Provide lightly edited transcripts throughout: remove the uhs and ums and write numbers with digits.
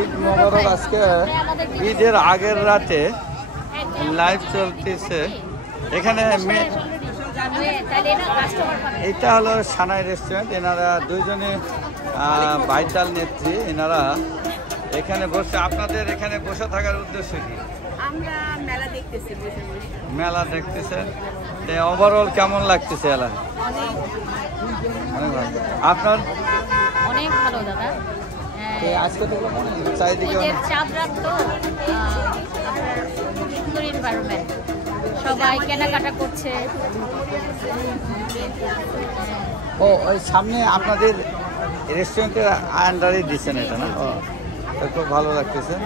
ঈদ মোবারক। আজকে ঈদের আগের রাতে লাইভ চলতেছে এখানে। এটা হলো সানাই রেস্টুরেন্ট। এনারা দুইজনে ভাইটাল নেত্রী। এনারা এখানে বসে, আপনাদের এখানে বসে থাকার উদ্দেশ্য কি? আমরা মেলা দেখতেছি, মেলা দেখতেছেন। ওভারঅল কেমন লাগতেছে এলাকা? অনেক ভালো। আপনার? অনেক ভালো দাদা। আজকে তো চারিদিকে চাঁদ রাত তো সুন্দর এনভায়রনমেন্ট, সবাই কেনাকাটা করছে। ও ওই সামনে আপনাদের রেস্টুরেন্টের আন্ডারে দিচ্ছেন এটা না? ও খুব ভালো লাগতেছে।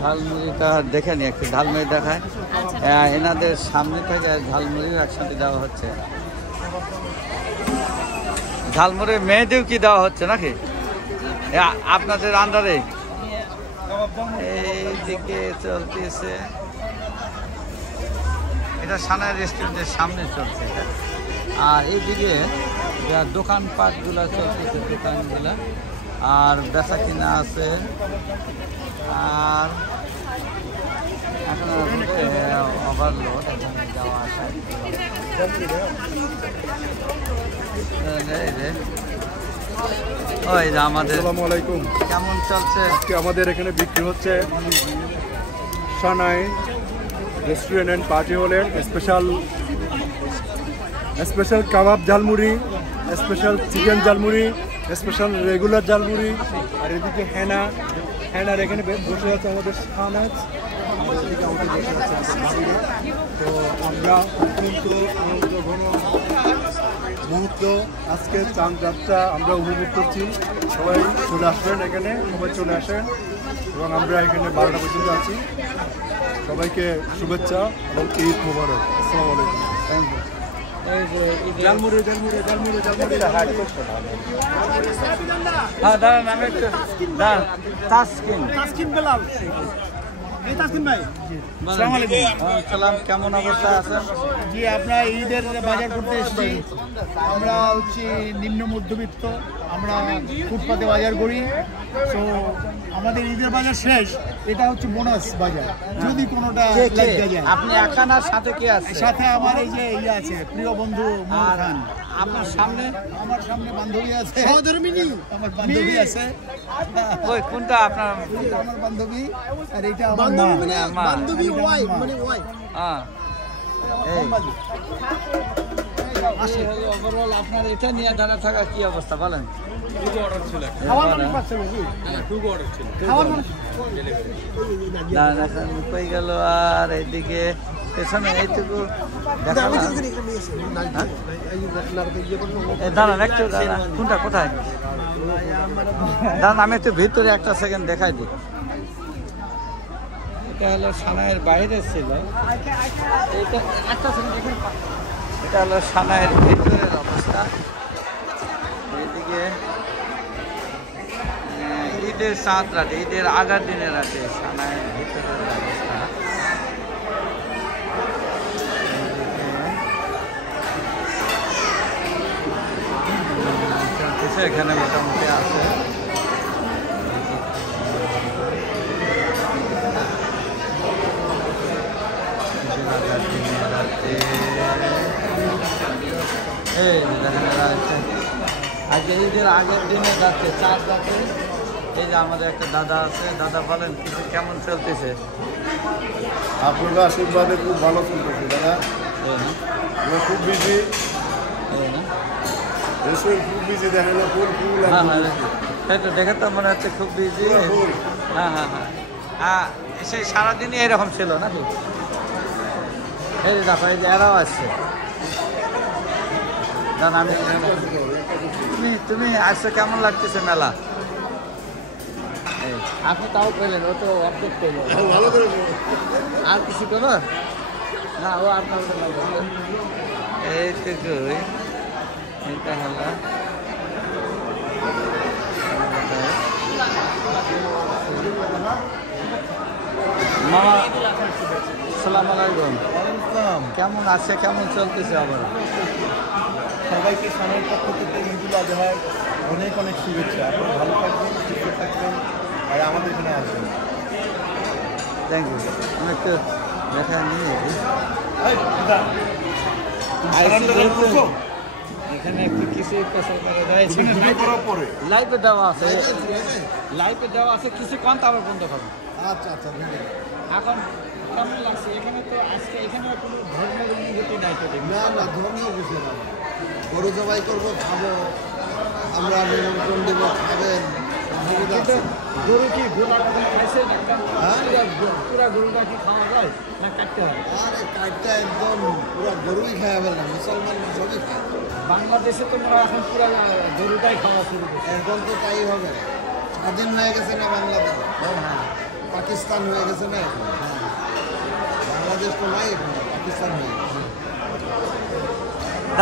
ঝালমুড়িটা দেখে নি, একটু ঝালমুড়ি দেখায়। এনাদের সামনে থেকে ঝালমুড়িও একসাথে দেওয়া হচ্ছে। ঝালমুড়ি মেয়েদেরও কি দেওয়া হচ্ছে নাকি আপনাদের আন্ডারে? এইদিকে চলতেছে, এটা সানাই রেস্টুরেন্টের সামনে চলছে এটা। আর এইদিকে দোকানপাটগুলো চলতেছে, দোকানগুলা আর বেচা কিনা আছে। আর এখন ওভারলোড, এখানে যাওয়া আসা। ওই যে আমাদের আসসালামু আলাইকুম, কেমন চলছে? আমাদের এখানে বিক্রি হচ্ছে সানাই রেস্টুরেন্ট অ্যান্ড পার্টি হলের special kebab jhalmuri, special chicken jhalmuri, special regular jhalmuri. আর এদিকে হেনার এখানে বসে আছে আমাদের সানাজ, এদিকে আমাদের বসে আছে ভাবিরা। তো আমরা অত্যন্ত আনন্দঘন মুহূর্ত, আজকে চাঁদ রাতটা আমরা উপভোগ করছি। সবাই চলে আসবেন এখানে, সবাই চলে আসেন এবং আমরা এখানে 12টা পর্যন্ত আছি। সবাইকে শুভেচ্ছা এবং ঈদ মোবারক। আসসালামু আলাইকুম। Thank you. ঝালমুড়ি হ্যাঁ দাঁড়ান, আমি একটু দাঁড়ান। তাসকিন বেলাল। আসসালামু আলাইকুম। সালাম, কেমন অবস্থা আছেন? জি, আমরা ঈদের বাজার করতে এসেছি। আমরা হচ্ছে নিম্ন মধ্যবিত্ত, আমরা ফুটপাতে বাজার করি। তো আমাদের ঈদের বাজার শেষ, এটা হচ্ছে বোনাস বাজার, যদি কোনোটা লাগতে যায়। আপনি একা না সাথে কে আছে? সাথে আমার এই যে ইয়ে আছে, প্রিয় বন্ধু মোহাম্মদ খান। আপনার সামনে? আমার সামনে বান্ধবী আছে, সহধর্মিনী আমার বান্ধবী আছে। ওই কোনটা আপনার? আমার বান্ধবী, আর এইটা আমার মা। বান্ধবী ওয়াই মানে ওয়াই। হ্যাঁ, ওভারঅল আপনার এটা নিয়ে দাঁড়া থাকা কি অবস্থা বলেন? কই গেল? আর এইদিকে পেছনে এইটুকু দাঁড়ান একটু, কোনটা কোথায় দাঁড়ান, আমি একটু ভিতরে একটা সেকেন্ড দেখাই দিই। এটা হলো সানাইয়ের বাইরে ছিল, এটা একটা সেকেন্ড দেখুন। এটা হলো সানাইয়ের ভিতরের অবস্থা। এইদিকে ঈদের চাঁদ রাতে, ঈদের আগার দিনের রাতে সানাইয়ের ভিতরের অবস্থা। এখানে মোটামুটি আছে। আজকে ঈদের আগের দিনে যাচ্ছে চাঁদ রাতে। এই যে আমাদের একটা দাদা আছে, দাদা বলেন কিছু, কেমন চলতেছে? আপনার আশীর্বাদে খুব ভালো চলতেছে দাদা। খুব বিজি, খুব বিজি, দেখা গেল ফুল। হ্যাঁ হ্যাঁ, তাই তো, দেখে তো মনে হচ্ছে খুব বিজি। হ্যাঁ হ্যাঁ হ্যাঁ হ্যাঁ, সেই সারাদিনই এরকম ছিল নাকি? এই যে দেখো, এই যে এরাও আসছে। জান আমি, তুমি আসছো, কেমন লাগতেছে মেলা? আপনি তাও পেলেন, ও তো অপডেট পেল। আর কিছু করো না, ও আপনার এইটুকুই। এটা হলো মামা। আসসালামু আলাইকুম। কেমন আছে, কেমন চলতেছে? আবার সবাইকে সামনের পক্ষ থেকে ঈদুল আজহার অনেক অনেক শুভেচ্ছা। ভালো থাকবেন, সুস্থ থাকবেন, থ্যাংক ইউ আমি একটু দেখা নিয়ে এখানে একটু কিছু লাইভে দেওয়া আছে কিছু কম আবার বন্ধ করো। আচ্ছা আচ্ছা এখন কেমন লাগছে এখানে? তো আজকে এখানে কোনো ধর্মের অনুভূতি নাই তো দেখি। না না ধর্মীয় কিছু না, গরু জবাই করবো, খাবো, আমরা নিমন্ত্রণ দেবো, খাবেন। কিন্তু গরু কি গোটা খাইছেন? হ্যাঁ? পুরা গরুটা কি খাওয়া যায় না কাটতে হবে? আরে কাঠটা একদম পুরো গরুই খাওয়া যাবে না, মুসলমান সবই খায়। বাংলাদেশে তো আমরা এখন পুরা গরুটাই খাওয়া শুরু করছি। এখন তো তাই হবে, স্বাধীন হয়ে গেছে না বাংলাদেশ, পাকিস্তান হয়ে গেছে না এখন। বাংলাদেশ তো নাই এখন, পাকিস্তান হয়ে গেছে।